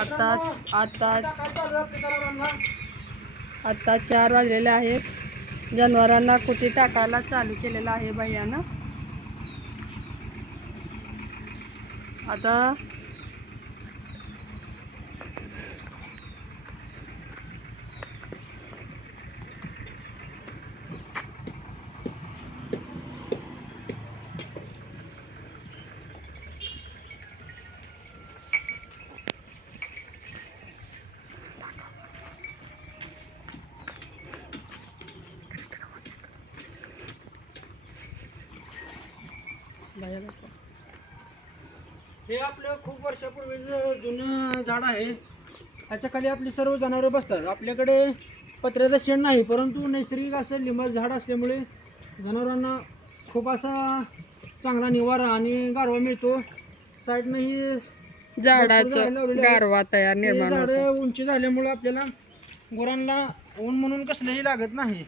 आता आता आता चार वाजलेले आहेत. जनावरांना कुठे टाकायला चालू केलेलं आहे भैयानं. आता हे आपलं खूप वर्षापूर्वीचं जुनं झाड आहे ह्याच्या खाली आपली सर्व जनावरे बसतात. आपल्याकडे पत्र्याचं शेण नाही परंतु नैसर्गिक असं लिंबाचं झाड असल्यामुळे जनावरांना खूप असा चांगला निवारा आणि गारवा मिळतो. साईडनं ही झाडाचं गारवा तयार निर्माण झाड उंची झाल्यामुळे आपल्याला गुरांना ऊन म्हणून कसलंही लागत नाही.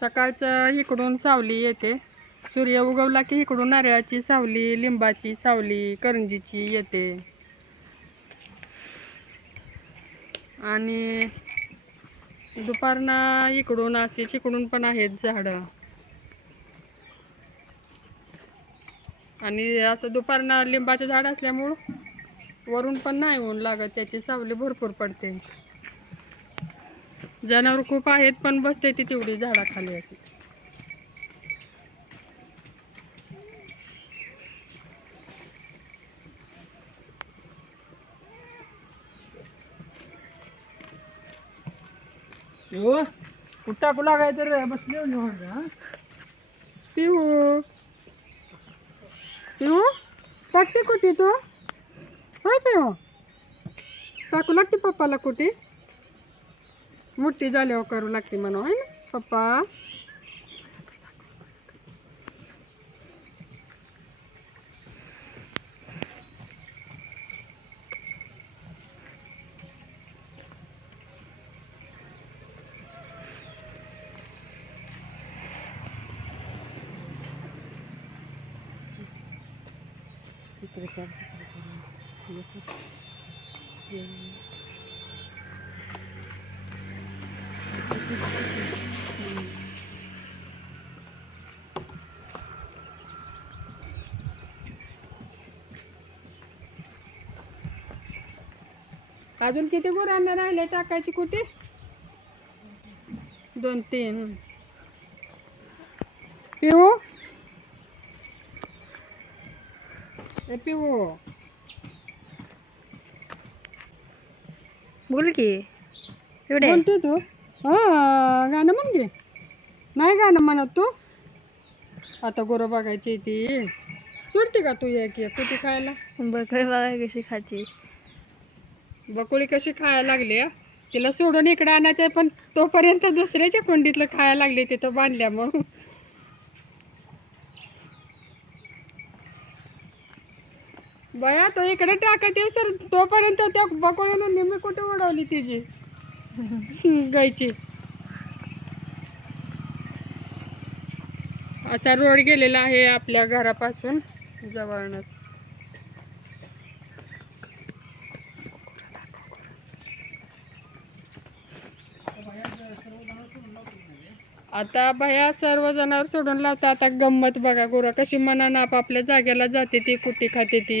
सकाळचं इकडून सावली येते. सूर्य उगवला की इकडून नारळाची सावली लिंबाची सावली करंजीची येते. आणि दुपारना इकडून असे इकडून पण आहेत झाडं. आणि असं दुपारना लिंबाचं झाड असल्यामुळं वरून पण नाही ऊन लागत त्याची सावली भरपूर पडते. जनावर खूप आहेत पण बसते ती तेवढी झाडाखाली अशी. हो? कुठं टाकू लागाय तर बसले पिऊ? टाकते कुठे तू? होय पिऊ. टाकू लागते पप्पाला कुठे? मोठी झाल्यावर करू लागते म्हणा आहे ना? पप्पा? अजून किती गुरांना राहिले टाकायची कुठे? दोन तीन. पिऊ? ए पिऊ. बोल की. एवढे. तू. हा गाणं म्हण घे नाही गाणं म्हणत तू? आता गोरं बघायची ती. सोडते का तू एक एक? कुठे खायला? बकर बघा कशी खाते? बकुळी कशी खायला लागली? तिला सोडून इकडे आणायचं पण तोपर्यंत दुसऱ्याच्या कोंडीतलं खायला लागली तिथं बांधल्यामुळं बया तो इकडे टाकायचे सर तोपर्यंत त्या बकुळीनं निम्मी कुठे उडवली तिची? गायची. असा रोड गेलेला आहे आपल्या घरापासून जवळच आता भया सर्व जनावर सोडून लावता आता गंमत बघा गोरा कशी मनानं आपापल्या जागेला जाते ती कुठे खाते ती.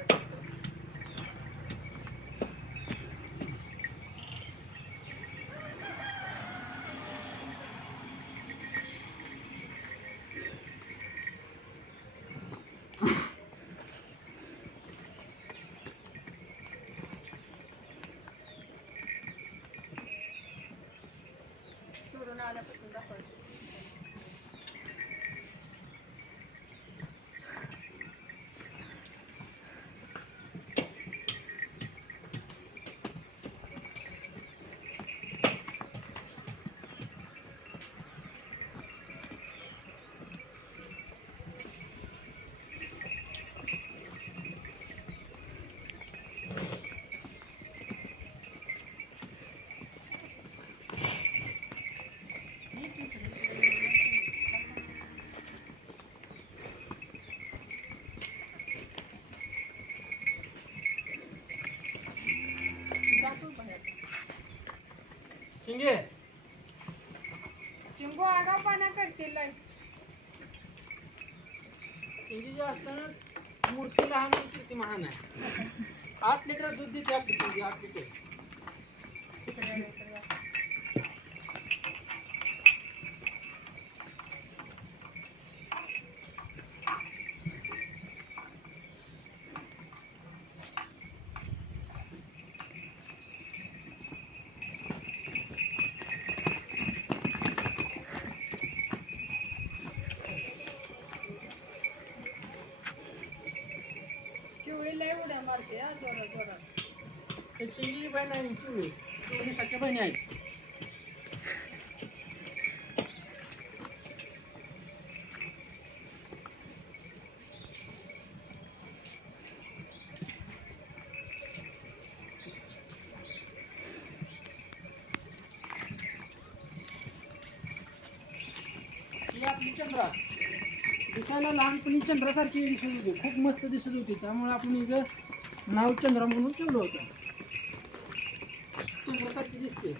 चिंगे चिंगू आगावपणा करतील लय. चिंगी जे असताना मूर्ती लहान आणि कीर्ती महान आहे. आठ लिटर दूध देते आपली आठ लिटर. लय बहीण आहे चिवळी सख्या बहिणी आहेत ही आपली चंद्रा. दिसायला लहानपणी चंद्रासारखी दिसत होती. खूप मस्त दिसत होती. त्यामुळे आपण इथं नाव चंद्रा म्हणून ठेवलं होतं चंद्रासारखी दिसते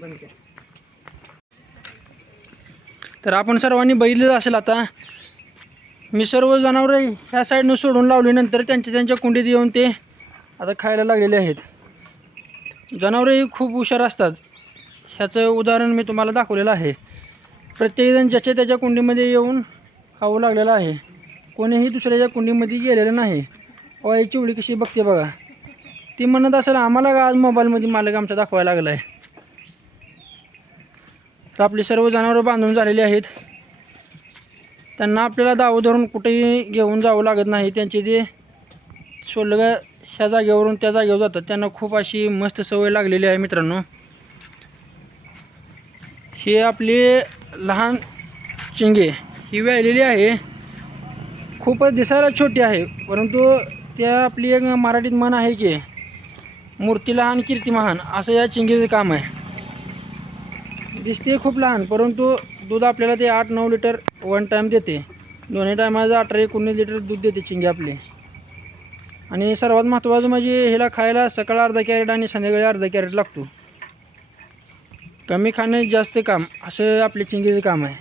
बंद कर. तर आपण सर्वांनी बघितलं असेल आता. मी सर्व जनावरं ह्या साईडनं सोडून लावल्यानंतर त्यांच्या त्यांच्या कुंडीत येऊन ते आता खायला लागलेले आहेत. जनावरंही खूप हुशार असतात. ह्याचं उदाहरण मी तुम्हाला दाखवलेलं आहे. प्रत्येकजण ज्याच्या त्याच्या कुंडीमध्ये येऊन खाऊ लागलेला आहे. कोणीही दुसऱ्याच्या कुंडीमध्ये गेलेलं नाही. अहो ही चिवडी कशी बघते बघा. ती म्हणत असेल आम्हाला का आज मोबाईलमध्ये मालक आमचा दाखवायला लागला आहे तर आपली सर्व जनावरं बांधून झालेली आहेत. त्यांना आपल्याला दावं धरून कुठेही घेऊन जावं लागत नाही. त्यांचे ते सोलग ह्या जागेवरून त्या जागेवर जातात. त्यांना खूप अशी मस्त सवय लागलेली आहे मित्रांनो. हे आपले लहान चिंगे ही व्यायलेली आहे. खूपच दिसायला छोटी आहे परंतु त्या आपली एक मराठीत म्हण आहे की मूर्ती लहान कीर्ती महान असं या चिंगेचं काम आहे. दिसते खूप लहान परंतु दूध आपल्याला ते आठ नऊ लिटर वन टाईम देते. दोन्ही टायमाचं अठरा एकोणीस लिटर दूध देते चिंगी आपली. आणि सर्वात महत्त्वाचं म्हणजे ह्याला खायला सकाळ अर्धा कॅरेट आणि संध्याकाळी अर्धा कॅरेट लागतो. कमी खाणे जास्त काम असं आपले चिंगीचं काम आहे.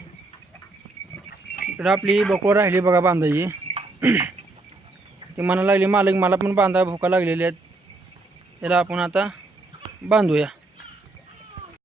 इकडं आपली बकोळ राहिली बघा बांधायची. ती म्हणायला लागली मालक मला पण बांधा भुका लागलेली आहेत. त्याला आपण आता बांधूया.